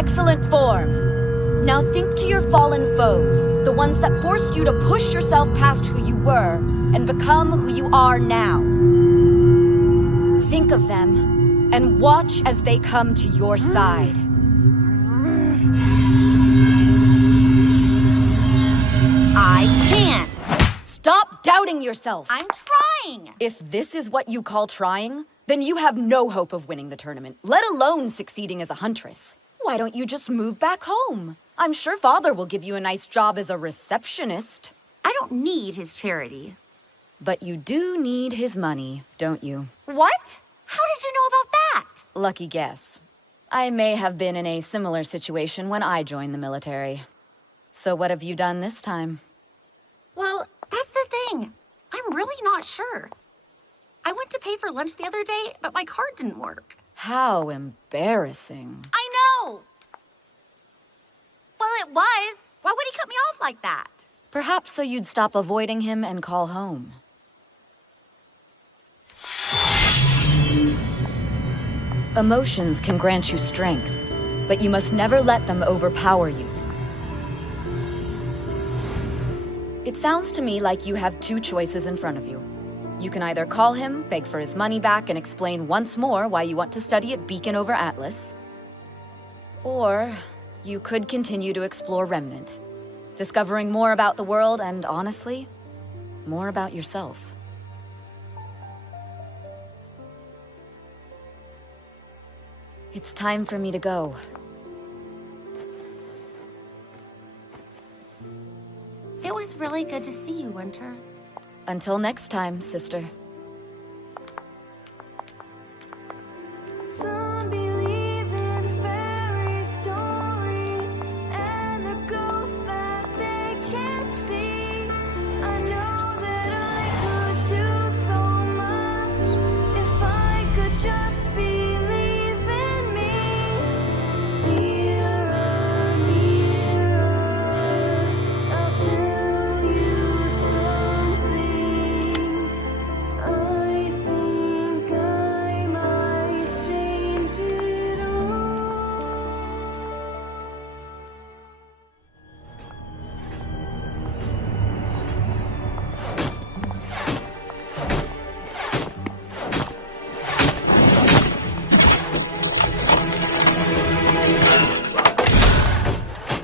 Excellent form. Now think to your fallen foes, the ones that forced you to push yourself past who you were and become who you are now. Think of them and watch as they come to your side. I can't. Stop doubting yourself. I'm trying. If this is what you call trying, then you have no hope of winning the tournament, let alone succeeding as a huntress. Why don't you just move back home? I'm sure Father will give you a nice job as a receptionist. I don't need his charity. But you do need his money, don't you? What? How did you know about that? Lucky guess. I may have been in a similar situation when I joined the military. So what have you done this time? Well, that's the thing. I'm really not sure. I went to pay for lunch the other day, but my card didn't work. How embarrassing. I know! Well, it was. Why would he cut me off like that? Perhaps so you'd stop avoiding him and call home. Emotions can grant you strength, but you must never let them overpower you. It sounds to me like you have two choices in front of you. You can either call him, beg for his money back, and explain once more why you want to study at Beacon over Atlas. Or you could continue to explore Remnant, discovering more about the world and, honestly, more about yourself. It's time for me to go. It was really good to see you, Winter. Until next time, sister. Some believe in fairy stories and the ghosts that they can't see. I know that I could do so much if I could just believe in me. Mirror, mirror, I'll tell you something. I think I might change it all.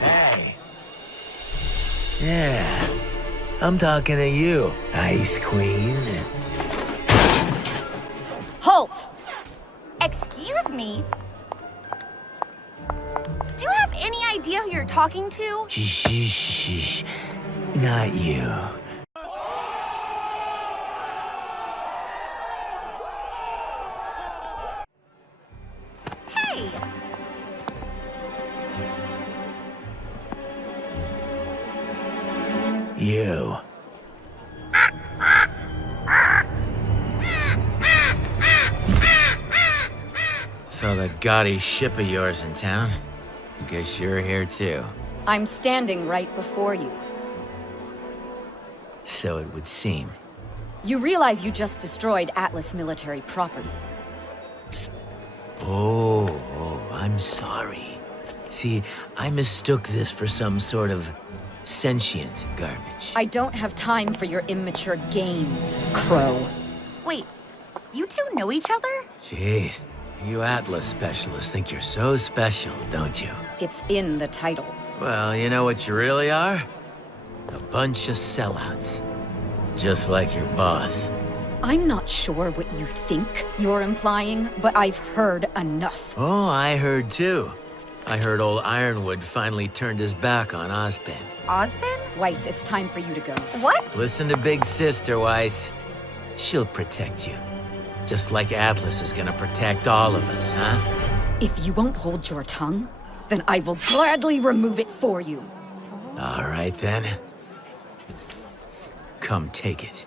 Hey. Yeah, I'm talking to you, Ice Queen. Halt! Excuse me? Do you have any idea who you're talking to? Shh, shh, shh, not you. Hey! You. So the gaudy ship of yours in town? I guess you're here too. I'm standing right before you. So it would seem. You realize you just destroyed Atlas military property. Oh, I'm sorry. See, I mistook this for some sort of sentient garbage. I don't have time for your immature games, Crow. Wait, you two know each other? Jeez, you Atlas specialists think you're so special, don't you? It's in the title. Well, you know what you really are? A bunch of sellouts. Just like your boss. I'm not sure what you think you're implying, but I've heard enough. Oh, I heard too. I heard old Ironwood finally turned his back on Ozpin. Ozpin? Weiss, it's time for you to go. What? Listen to Big Sister, Weiss. She'll protect you. Just like Atlas is gonna protect all of us, huh? If you won't hold your tongue, then I will gladly remove it for you. All right, then. Come take it.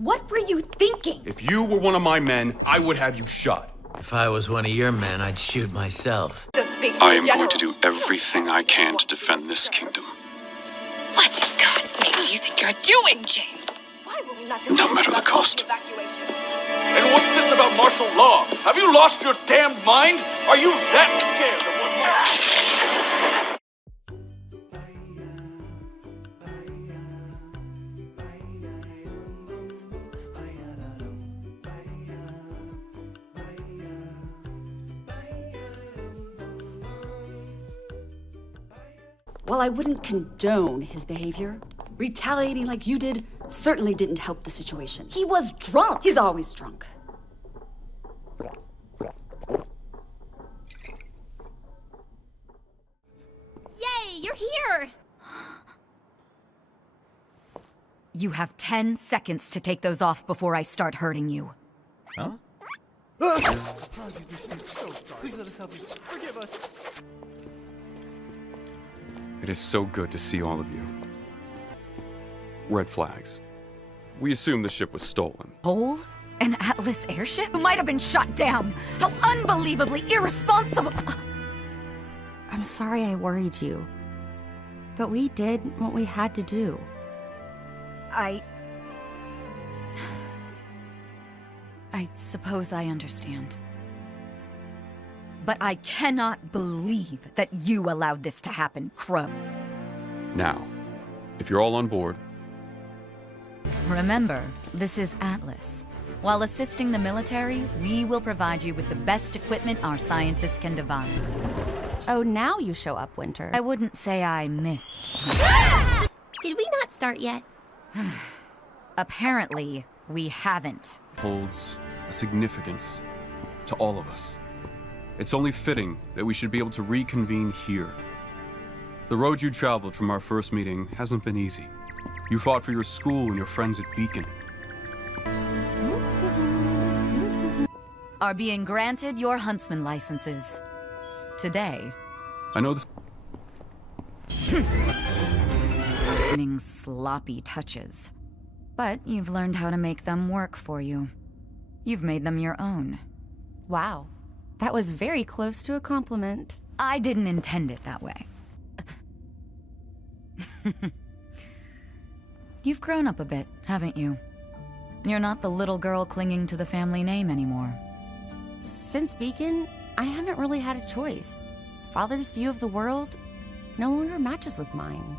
What were you thinking? If you were one of my men, I would have you shot. If I was one of your men, I'd shoot myself. I am going to do everything I can to defend this kingdom. What in God's name do you think you're doing, James? No matter the cost. And what's this about martial law? Have you lost your damned mind? Are you that scared of what While I wouldn't condone his behavior, retaliating like you did certainly didn't help the situation. He was drunk. He's always drunk. Yay, you're here! You have 10 seconds to take those off before I start hurting you. Huh? Apologies, Miss Snake. So sorry. Please let us help you. Forgive us. It is so good to see all of you. Red flags. We assume the ship was stolen. Hole? An Atlas airship? Might have been shot down. How unbelievably irresponsible! I'm sorry I worried you. But we did what we had to do. I suppose I understand. But I cannot believe that you allowed this to happen, Crow. Now, if you're all on board, Remember, this is Atlas. While assisting the military, we will provide you with the best equipment our scientists can devise. Oh, now you show up, Winter. I wouldn't say I missed. Did we not start yet? Apparently, we haven't. holds a significance to all of us. It's only fitting that we should be able to reconvene here. The road you traveled from our first meeting hasn't been easy. You fought for your school and your friends at Beacon. Are being granted your huntsman licenses today. I know this. Sloppy touches. But you've learned how to make them work for you. You've made them your own. Wow. That was very close to a compliment. I didn't intend it that way. You've grown up a bit, haven't you? You're not the little girl clinging to the family name anymore. Since Beacon, I haven't really had a choice. Father's view of the world no longer matches with mine.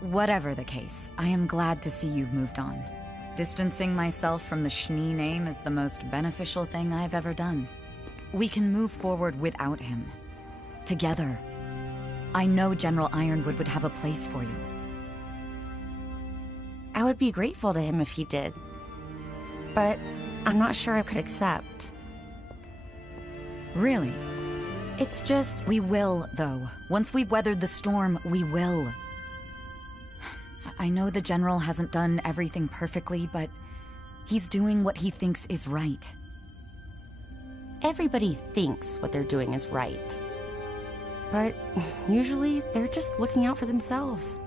Whatever the case, I am glad to see you've moved on. Distancing myself from the Schnee name is the most beneficial thing I've ever done. We can move forward without him. Together. I know General Ironwood would have a place for you. I would be grateful to him if he did. But I'm not sure I could accept. Really? It's just... We will, though. Once we've weathered the storm, we will. I know the General hasn't done everything perfectly, but he's doing what he thinks is right. Everybody thinks what they're doing is right. But usually, they're just looking out for themselves.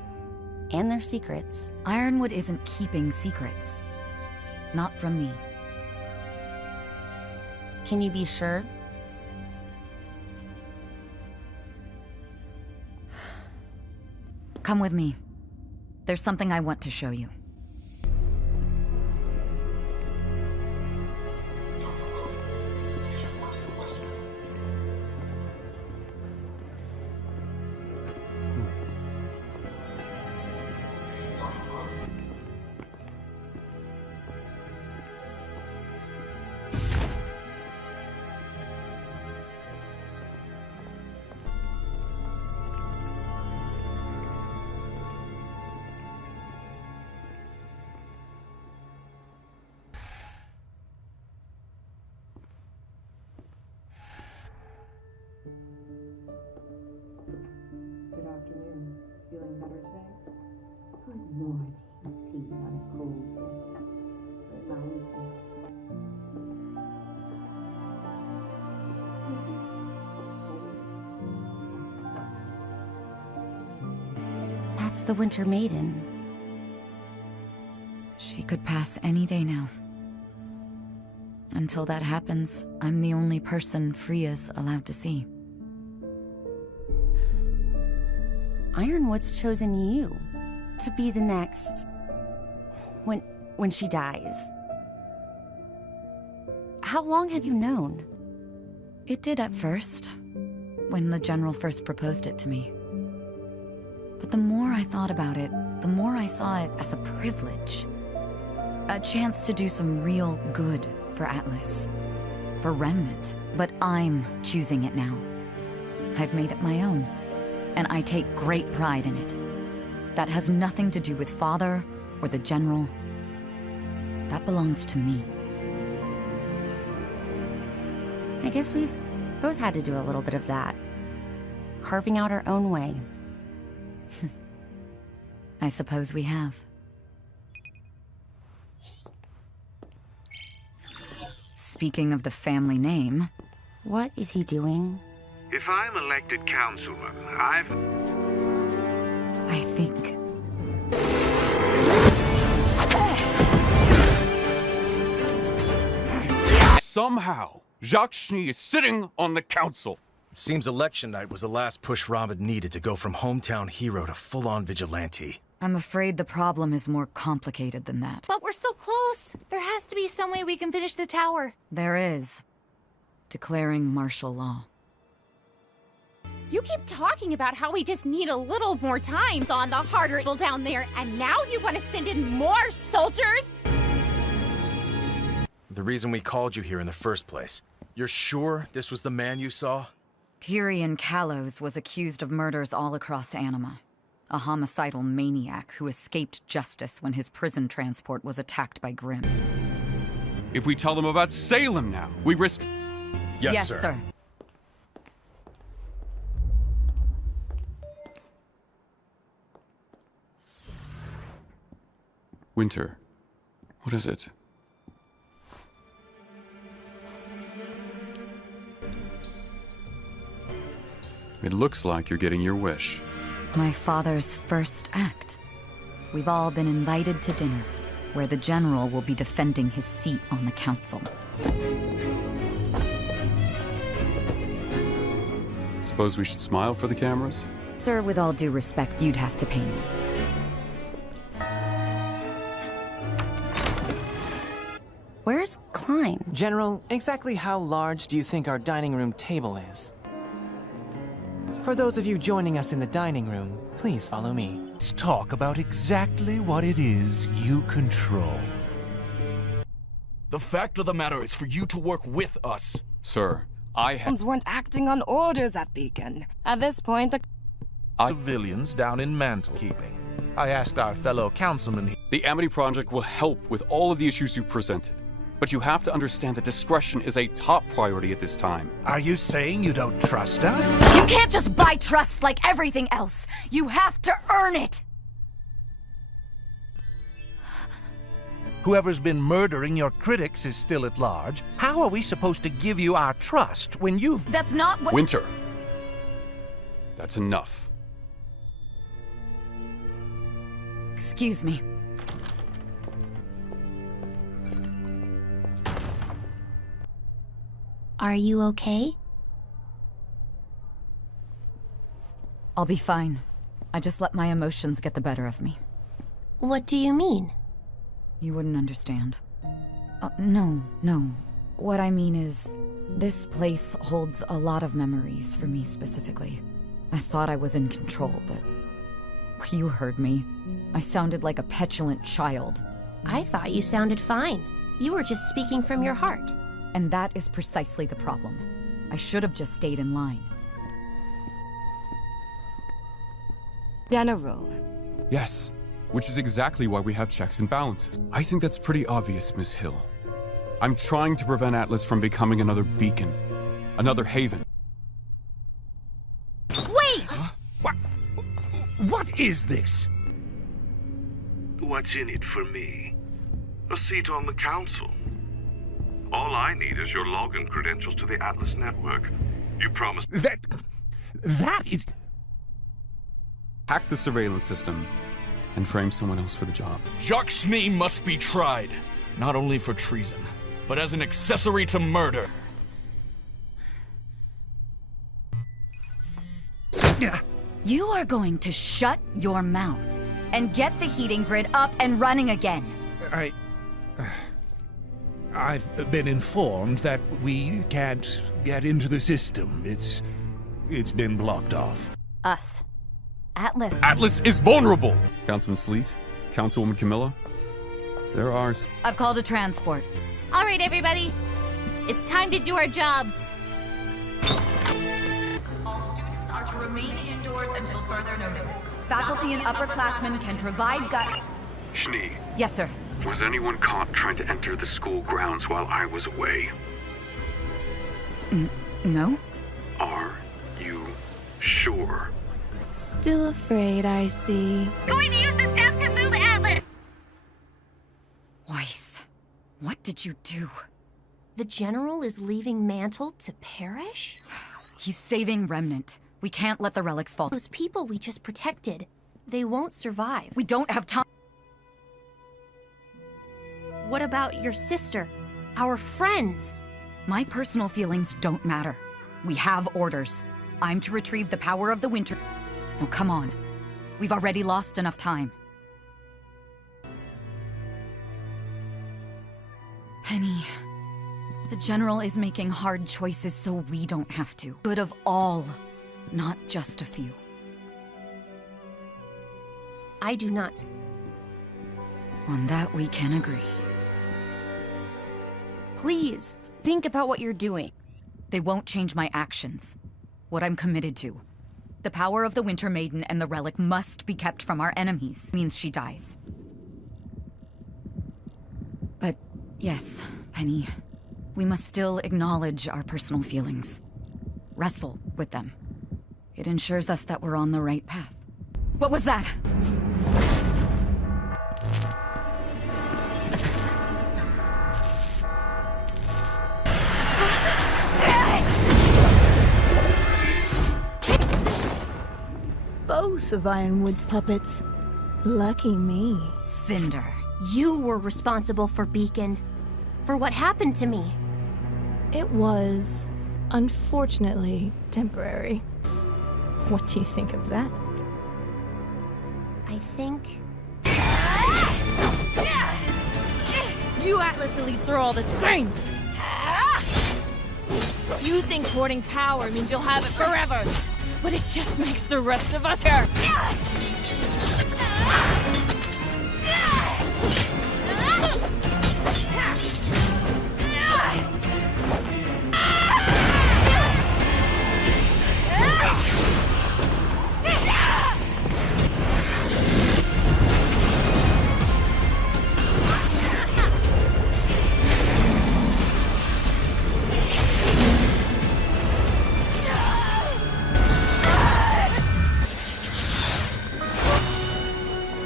And their secrets. Ironwood isn't keeping secrets. Not from me. Can you be sure? Come with me. There's something I want to show you. Good afternoon. Feeling better today? Good Lord, he's teeth on a cold day. But now we That's the Winter Maiden. She could pass any day now. Until that happens, I'm the only person Freya's allowed to see. Ironwood's chosen you to be the next... when she dies. How long have you known? It did at first, when the General first proposed it to me. But the more I thought about it, the more I saw it as a privilege. A chance to do some real good for Atlas. For Remnant. But I'm choosing it now. I've made it my own. And I take great pride in it. That has nothing to do with Father or the General. That belongs to me. I guess we've both had to do a little bit of that. Carving out our own way. I suppose we have. Speaking of the family name... What is he doing? If I'm elected councilman, I think... Somehow, Jacques Schnee is sitting on the council. It seems election night was the last push Robin needed to go from hometown hero to full-on vigilante. I'm afraid the problem is more complicated than that. But we're so close. There has to be some way we can finish the tower. There is. Declaring martial law. You keep talking about how we just need a little more time on the harder hill down there, and now you want to send in more soldiers? The reason we called you here in the first place. You're sure this was the man you saw? Tyrion Callows was accused of murders all across Anima. A homicidal maniac who escaped justice when his prison transport was attacked by Grimm. If we tell them about Salem now, we risk... Yes, sir. Winter, what is it? It looks like you're getting your wish. My father's first act. We've all been invited to dinner, where the General will be defending his seat on the council. Suppose we should smile for the cameras? Sir, with all due respect, you'd have to pay me. Where's Klein? General, exactly how large do you think our dining room table is? For those of you joining us in the dining room, please follow me. Let's talk about exactly what it is you control. The fact of the matter is for you to work with us. Sir, I have... weren't acting on orders at Beacon. At this point, the... Civilians down in mantle keeping. I asked our fellow councilman... The Amity Project will help with all of the issues you presented. But you have to understand that discretion is a top priority at this time. Are you saying you don't trust us? You can't just buy trust like everything else. You have to earn it. Whoever's been murdering your critics is still at large. How are we supposed to give you our trust when you've... That's not what... Winter. That's enough. Excuse me. Are you okay? I'll be fine. I just let my emotions get the better of me. What do you mean? You wouldn't understand. No. What I mean is, this place holds a lot of memories for me specifically. I thought I was in control, but you heard me. I sounded like a petulant child. I thought you sounded fine. You were just speaking from your heart. And that is precisely the problem. I should have just stayed in line. General. Yes, which is exactly why we have checks and balances. I think that's pretty obvious, Miss Hill. I'm trying to prevent Atlas from becoming another beacon, another haven. Wait! What is this? What's in it for me? A seat on the council. All I need is your login credentials to the Atlas network. You promised... That is... Hack the surveillance system and frame someone else for the job. Jacques Schnee must be tried, not only for treason, but as an accessory to murder. You are going to shut your mouth and get the heating grid up and running again. I've been informed that we can't get into the system. It's been blocked off. Us. Atlas. Atlas is vulnerable! Councilman Sleet, Councilwoman Camilla, there are... I've called a transport. All right, everybody. It's time to do our jobs. All students are to remain indoors until further notice. Faculty and upperclassmen can provide Schnee. Yes, sir. Was anyone caught trying to enter the school grounds while I was away? No? Are you sure? Still afraid, I see. Going to use the staff to move Atlas. Weiss, what did you do? The General is leaving Mantle to perish? He's saving Remnant. We can't let the relics fall. Those people we just protected, they won't survive. We don't have time. What about your sister? Our friends? My personal feelings don't matter. We have orders. I'm to retrieve the power of the winter. Now, come on. We've already lost enough time. Penny, the General is making hard choices so we don't have to. Good of all, not just a few. I do not. On that we can agree. Please, think about what you're doing. They won't change my actions. What I'm committed to. The power of the Winter Maiden and the relic must be kept from our enemies. Means she dies. But yes, Penny, we must still acknowledge our personal feelings. Wrestle with them. It ensures us that we're on the right path. What was that? Both of Ironwood's puppets. Lucky me. Cinder. You were responsible for Beacon. For what happened to me. It was, unfortunately, temporary. What do you think of that? I think... You Atlas elites are all the same! You think hoarding power means you'll have it forever, but it just makes the rest of us here.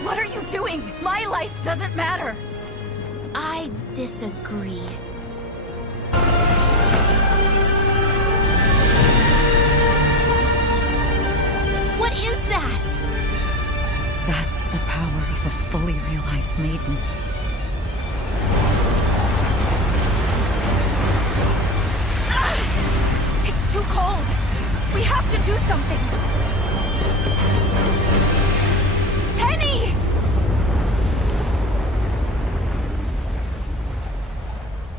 What are you doing? My life doesn't matter. I disagree. What is that? That's the power of a fully realized maiden. It's too cold. We have to do something. Penny!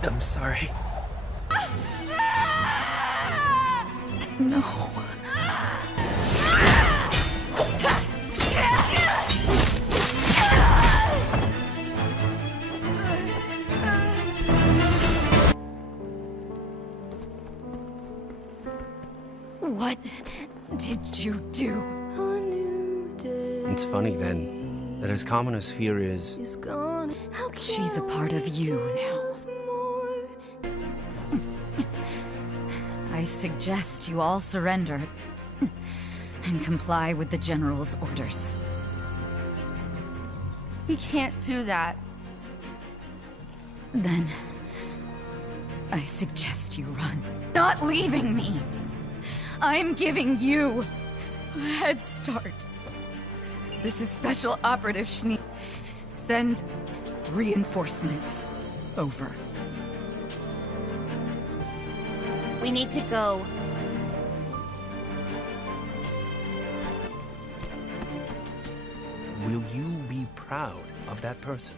I'm sorry. No. What did you do? It's funny then, that as common as fear is, She's a part of you now. I suggest you all surrender and comply with the General's orders. We can't do that. Then, I suggest you run. Not leaving me! I'm giving you a head start. This is Special Operative Schnee. Send reinforcements. Over. We need to go. Will you be proud of that person?